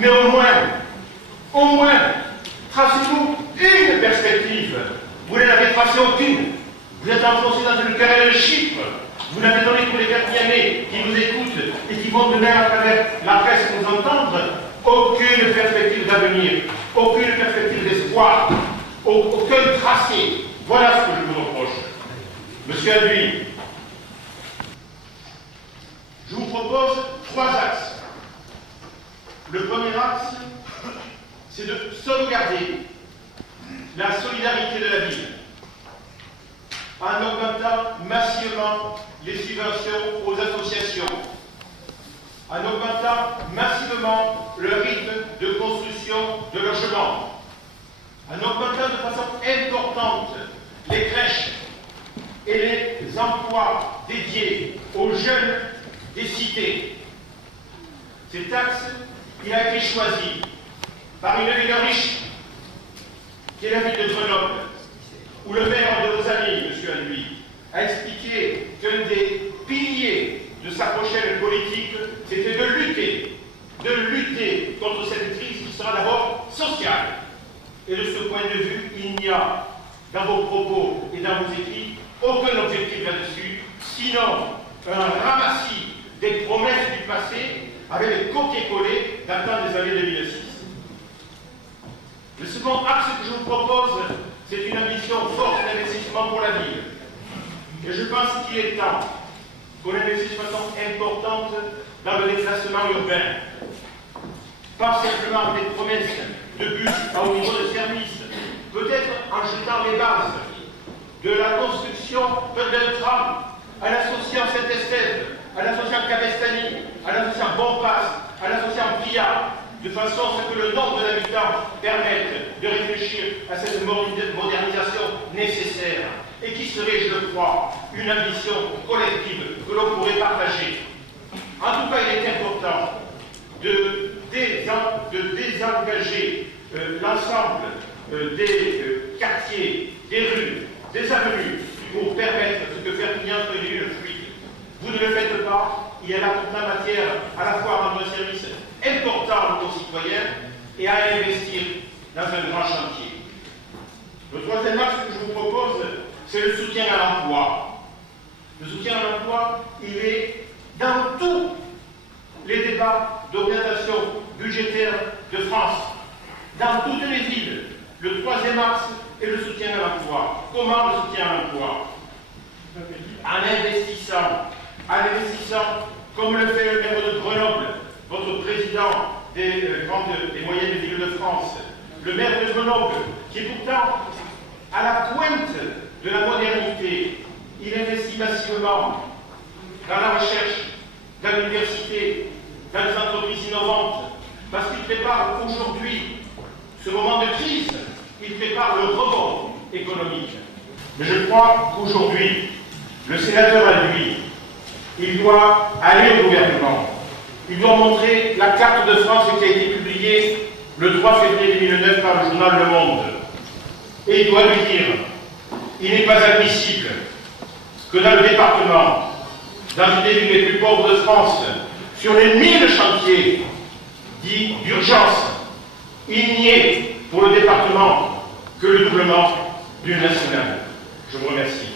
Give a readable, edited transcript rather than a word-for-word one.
Mais au moins, tracez-nous une perspective. Vous n'en avez tracé aucune. Vous êtes enfoncé dans une querelle de chiffres. Vous n'avez donné pour les Perpignanais qui nous écoutent et qui vont demain à travers la presse nous entendre aucune perspective d'avenir, aucune perspective d'espoir, aucun tracé. Voilà ce que je vous reproche. Monsieur Alduy, je vous propose 3 axes. Le premier axe, c'est de sauvegarder la solidarité de la ville en augmentant massivement les subventions aux associations, en augmentant massivement le rythme de construction de logements, en augmentant de façon importante les crèches et les emplois dédiés aux jeunes des cités. Cet axe, il a été choisi par une ville riche, qui est la ville de Grenoble, où le maire de nos amis, M. Alduy, a expliqué qu'un des piliers de sa prochaine politique, c'était de lutter contre cette crise qui sera d'abord sociale. Et de ce point de vue, il n'y a dans vos propos et dans vos écrits aucun objectif là-dessus, sinon un ramassis des promesses du passé avec les copier-coller datant des années 2006. Le second axe que je vous propose, c'est une ambition forte d'investissement pour la ville. Et je pense qu'il est temps qu'on investisse de façon importante dans le déclassement urbain. Pas simplement des promesses de bus à haut niveau de service, peut-être en jetant les bases de la construction d'un tram, en associant Saint-Estève, en associant Cabestany, en associant Bonpass, en associant Briard, de façon à ce que le nombre d'habitants permette de réfléchir à cette modernisation nécessaire et qui serait, je le crois, une ambition collective que l'on pourrait partager. En tout cas, il est important de désengager l'ensemble des quartiers, des rues, des avenues pour permettre ce que Perpignan soit une ville fluide. Vous ne le faites pas, il y a là toute la matière à la fois à rendre un service important à nos concitoyens et à investir dans un grand chantier. Le troisième axe que je vous propose, c'est le soutien à l'emploi. Le soutien à l'emploi, il est dans tous les débats d'orientation budgétaire de France, dans toutes les villes. Le troisième axe est le soutien à l'emploi. Comment le soutien à l'emploi? En investissant, comme le fait le maire de Grenoble, votre président des moyennes villes de France, le maire de Grenoble, qui est pourtant à la pointe de la modernité. Il investit massivement dans la recherche, dans l'université, dans les entreprises innovantes, parce qu'il prépare aujourd'hui ce moment de crise, il prépare le rebond économique. Mais je crois qu'aujourd'hui, le sénateur Alduy, il doit aller au gouvernement. Il doit montrer la carte de France qui a été publiée le 3 février 2009 par le journal Le Monde. Et il doit lui dire, il n'est pas admissible que dans le département, dans une des villes les plus pauvres de France, sur les 1000 chantiers dits d'urgence, il n'y ait pour le département que le doublement d'une nationale. Je vous remercie.